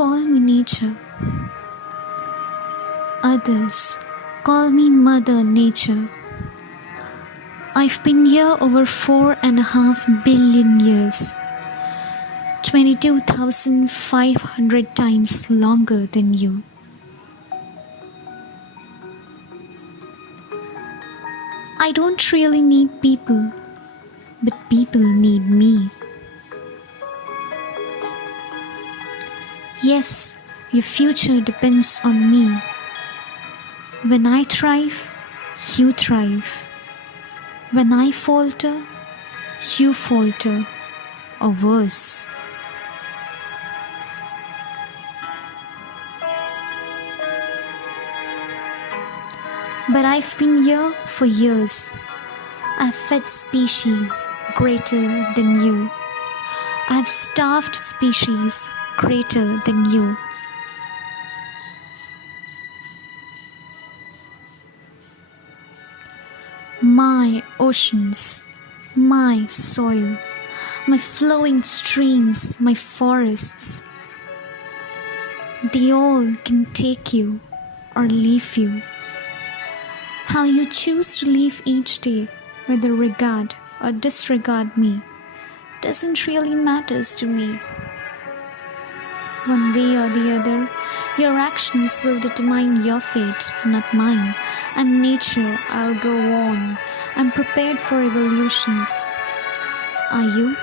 call me nature. Others call me Mother Nature. I've been here over 4.5 billion years, 22,500 times longer than you. I don't really need people, but people need me. Yes, your future depends on me. When I thrive, you thrive. When I falter, you falter, or worse. But I've been here for years. I've fed species greater than you. I've starved species greater than you. My oceans, my soil, my flowing streams, my forests, they all can take you or leave you. How you choose to live each day, whether regard or disregard me, doesn't really matter to me. One way or the other, your actions will determine your fate, not mine. I'm nature, I'll go on. I'm prepared for evolutions. Are you?